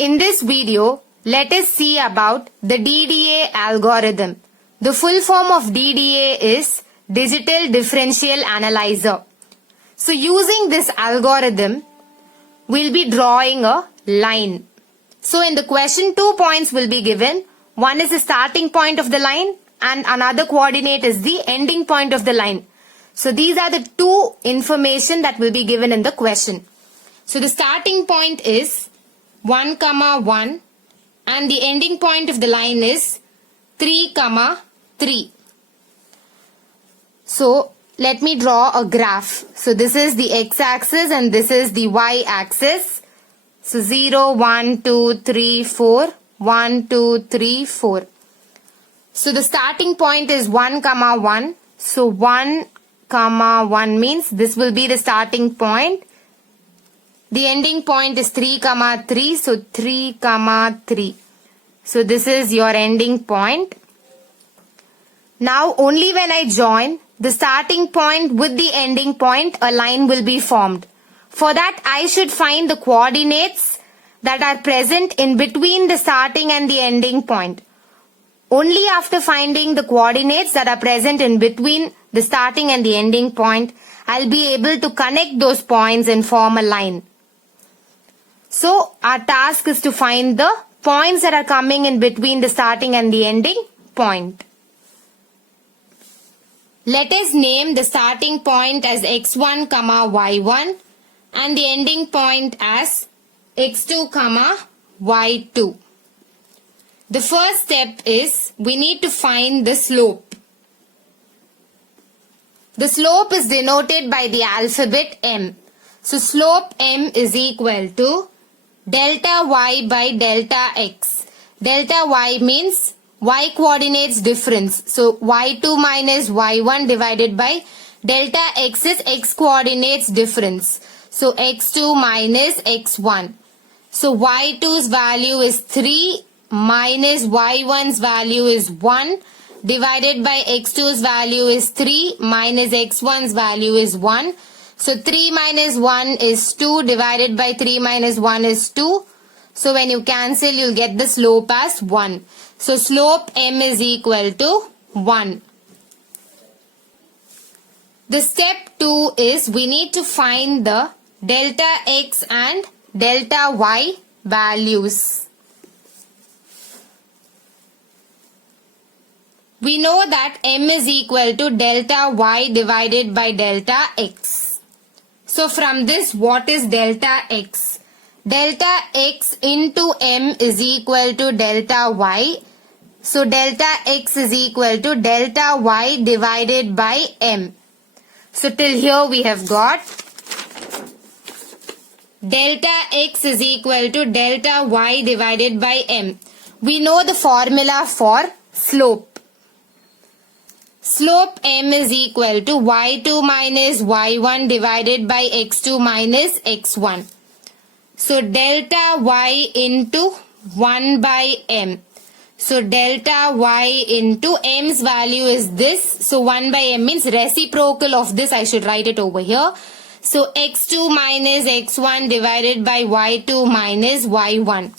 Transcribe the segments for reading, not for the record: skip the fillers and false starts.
In this video, let us see about the DDA algorithm. The full form of DDA is Digital Differential Analyzer. So using this algorithm, we'll be drawing a line. So in the question, 2 points will be given. One is the starting point of the line and another coordinate is the ending point of the line. So these are the two information that will be given in the question. So the starting point is 1, 1 and the ending point of the line is 3, 3. So let me draw a graph. So this is the x-axis and this is the y-axis. So 0, 1, 2, 3, 4, 1, 2, 3, 4. So the starting point is 1, 1. So 1, 1 means this will be the starting point. The ending point is 3, 3. So 3, 3. So this is your ending point. Now only when I join the starting point with the ending point, a line will be formed. For that, I should find the coordinates that are present in between the starting and the ending point. Only after finding the coordinates that are present in between the starting and the ending point, I'll be able to connect those points and form a line. So our task is to find the points that are coming in between the starting and the ending point. Let us name the starting point as x1, y1 and the ending point as x2, y2. The first step is we need to find the slope. The slope is denoted by the alphabet m. So slope m is equal to delta y by delta x. Delta y means y coordinates difference. So y2 minus y1 divided by delta x is x coordinates difference. So x2 minus x1. So y2's value is 3 minus y1's value is 1 divided by x2's value is 3 minus x1's value is 1. So 3 minus 1 is 2 divided by 3 minus 1 is 2. So when you cancel, you'll get the slope as 1. So slope m is equal to 1. The step 2 is we need to find the delta x and delta y values. We know that m is equal to delta y divided by delta x. So from this, what is delta x? Delta x into m is equal to delta y. So delta x is equal to delta y divided by m. So till here we have got delta x is equal to delta y divided by m. We know the formula for slope. Slope m is equal to y2 minus y1 divided by x2 minus x1. So delta y into 1 by m. So delta y into m's value is this. So 1 by m means reciprocal of this. I should write it over here. So x2 minus x1 divided by y2 minus y1.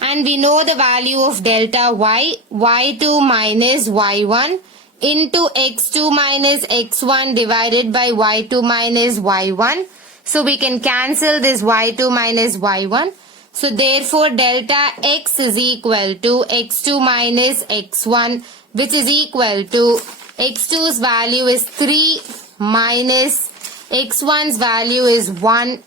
And we know the value of delta y. y2 minus y1 into x2 minus x1 divided by y2 minus y1. So we can cancel this y2 minus y1. So therefore delta x is equal to x2 minus x1, which is equal to x2's value is 3 minus x1's value is 1,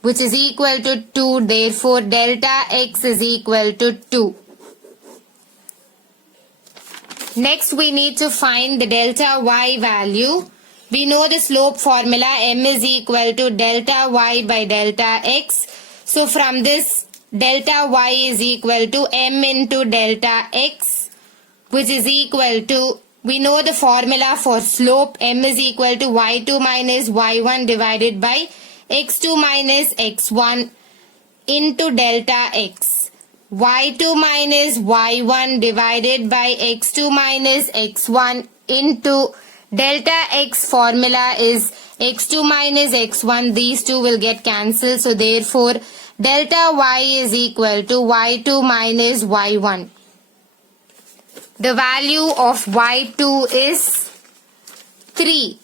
which is equal to 2. Therefore delta x is equal to 2. Next we need to find the delta y value. We know the slope formula m is equal to delta y by delta x. So from this, delta y is equal to m into delta x, which is equal to, we know the formula for slope m is equal to y2 minus y1 divided by x2 minus x1 into delta x. y2 minus y1 divided by x2 minus x1 into delta x formula is x2 minus x1. These two will get cancelled. So therefore delta y is equal to y2 minus y1. The value of y2 is 3.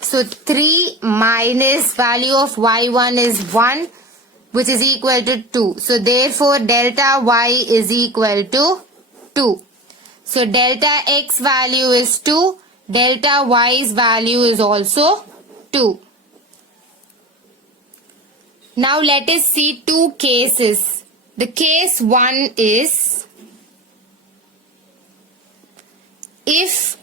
So 3 minus value of y1 is 1, which is equal to 2. So therefore delta y is equal to 2. So delta x value is 2. Delta y's value is also 2. Now let us see two cases. The case 1 is if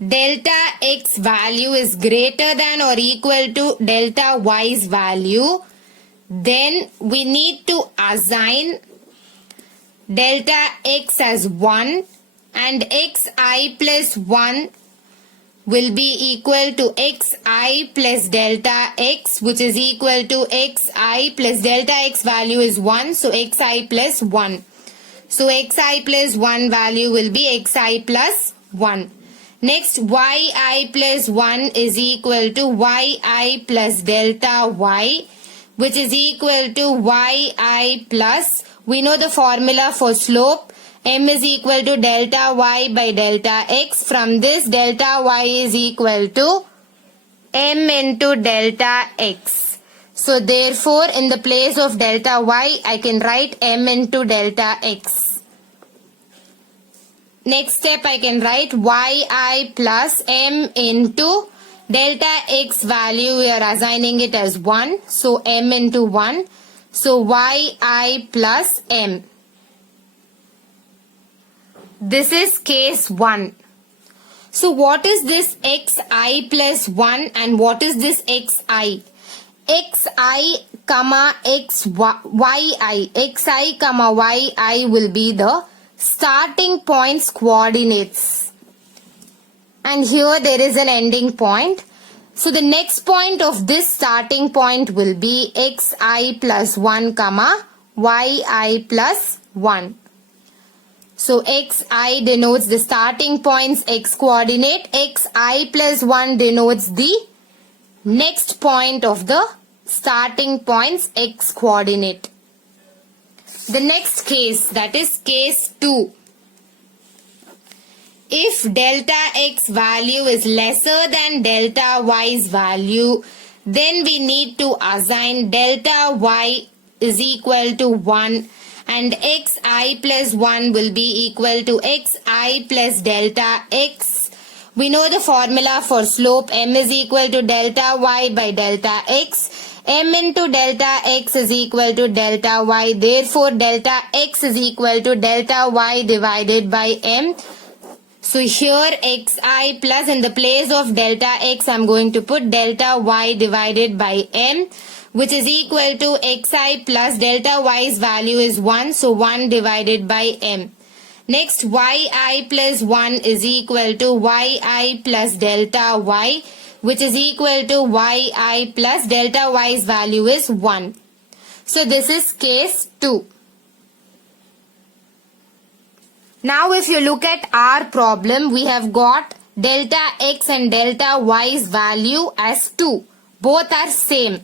delta x value is greater than or equal to delta y's value, then we need to assign delta x as 1 and xi plus 1 will be equal to xi plus delta x, which is equal to xi plus delta x value is 1, so xi plus 1. So xi plus 1 value will be xi plus 1. Next, yi plus 1 is equal to yi plus delta y, which is equal to yi plus, we know the formula for slope, m is equal to delta y by delta x. From this, delta y is equal to m into delta x. So therefore, in the place of delta y, I can write m into delta x. Next step, I can write yi plus m into delta x value. We are assigning it as 1. So m into 1. So yi plus m. This is case 1. So what is this xi plus 1 and what is this xi? Xi comma yi. Xi comma yi will be the starting point's coordinates. And here there is an ending point. So the next point of this starting point will be xi plus 1 comma yi plus 1. So xi denotes the starting point's x coordinate. Xi plus 1 denotes the next point of the starting point's x coordinate. The next case, that is case 2. If delta x value is lesser than delta y's value, then we need to assign delta y is equal to 1 and xi plus 1 will be equal to xi plus delta x. We know the formula for slope, m is equal to delta y by delta x. M into delta x is equal to delta y. Therefore, delta x is equal to delta y divided by m. So here xi plus, in the place of delta x, I am going to put delta y divided by m, which is equal to xi plus delta y's value is 1. So 1 divided by m. Next, yi plus 1 is equal to yi plus delta y, which is equal to yi plus delta y's value is 1. So this is case 2. Now if you look at our problem, we have got delta x and delta y's value as 2. Both are same.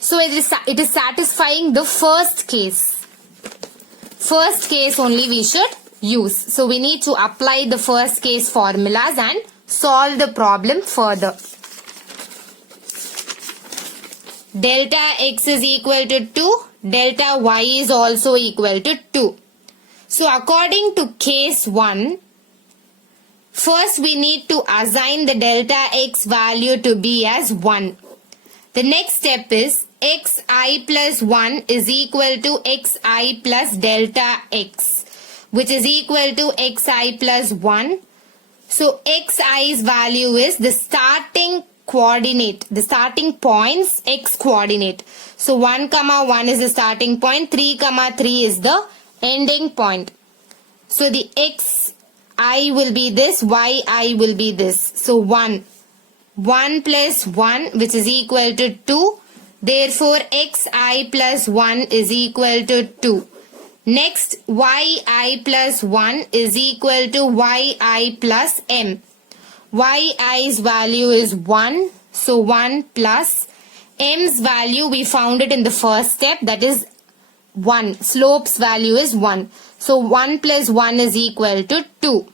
So it is satisfying the first case. First case only we should use. So we need to apply the first case formulas and solve the problem further. Delta x is equal to 2. Delta y is also equal to 2. So according to case 1, first we need to assign the delta x value to be as 1. The next step is xi plus 1 is equal to xi plus delta x, which is equal to xi plus 1. So xi's value is the starting coordinate, the starting point's x coordinate. So 1 comma 1 is the starting point, 3 comma 3 is the ending point. So the xi will be this, yi will be this. So 1 plus 1, which is equal to 2. Therefore xi plus 1 is equal to 2. Next, yi plus 1 is equal to yi plus m. Yi's value is 1. So 1 plus m's value we found it in the first step, that is 1. Slope's value is 1. So 1 plus 1 is equal to 2.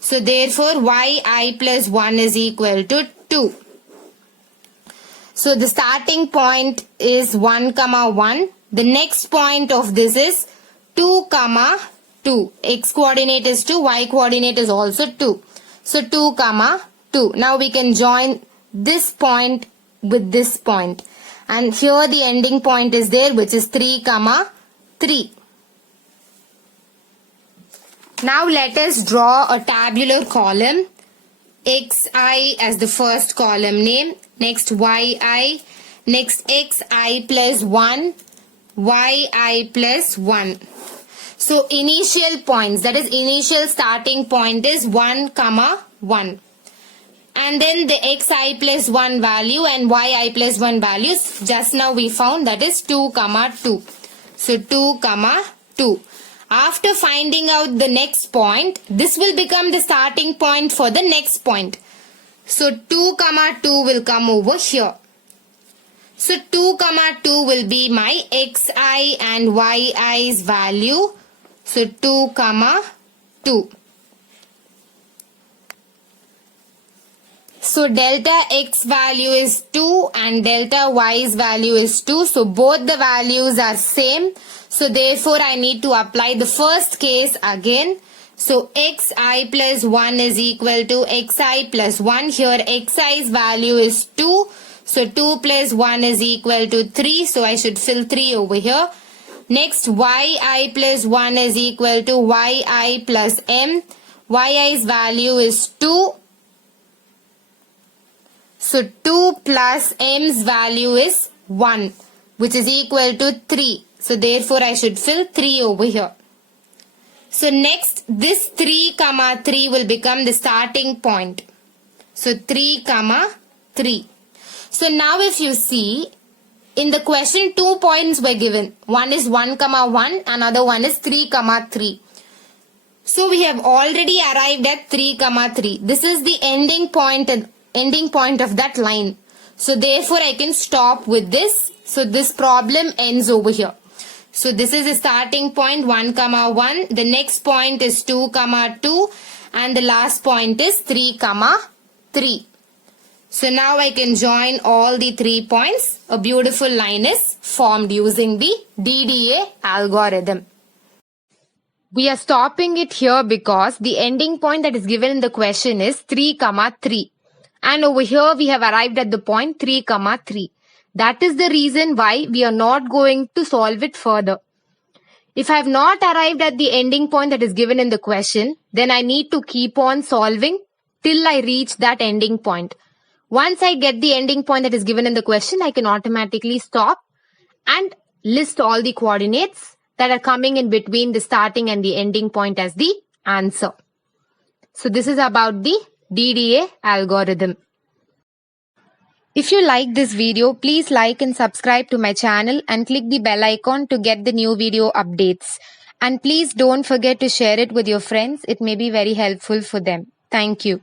So therefore yi plus 1 is equal to 2. So the starting point is 1, 1. The next point of this is 2, 2. X coordinate is 2, y coordinate is also 2. So 2, 2. Now we can join this point with this point. And here the ending point is there, which is 3, 3. Now let us draw a tabular column. xi as the first column name. Next yi. Next xi plus 1. yi plus 1. So initial points, that is initial starting point is 1, 1. And then the xi plus 1 value and yi plus 1 values just now we found, that is 2, 2. So 2, 2. After finding out the next point, this will become the starting point for the next point. So 2, 2 will come over here. So 2, 2 will be my xi and yi's value. So 2, 2. So delta x value is 2 and delta y's value is 2. So both the values are same. So therefore I need to apply the first case again. So xi plus 1 is equal to xi plus 1. Here xi's value is 2. So 2 plus 1 is equal to 3. So I should fill 3 over here. Next yi plus 1 is equal to yi plus m. Yi's value is 2. So 2 plus m's value is 1, which is equal to 3. So therefore I should fill 3 over here. So next this 3, 3 will become the starting point. So 3, 3. So now if you see, in the question 2 points were given. One is 1, 1, another one is 3, 3. So we have already arrived at 3, 3. This is the ending point of that line. So therefore I can stop with this. So this problem ends over here. So this is the starting point 1, 1. The next point is 2, 2. And the last point is 3, 3. So now I can join all the 3 points. A beautiful line is formed using the DDA algorithm. We are stopping it here because the ending point that is given in the question is 3, 3. And over here we have arrived at the point 3, 3. That is the reason why we are not going to solve it further. If I have not arrived at the ending point that is given in the question, then I need to keep on solving till I reach that ending point. Once I get the ending point that is given in the question, I can automatically stop and list all the coordinates that are coming in between the starting and the ending point as the answer. So this is about the DDA algorithm. If you like this video, please like and subscribe to my channel and click the bell icon to get the new video updates. And please don't forget to share it with your friends. It may be very helpful for them. Thank you.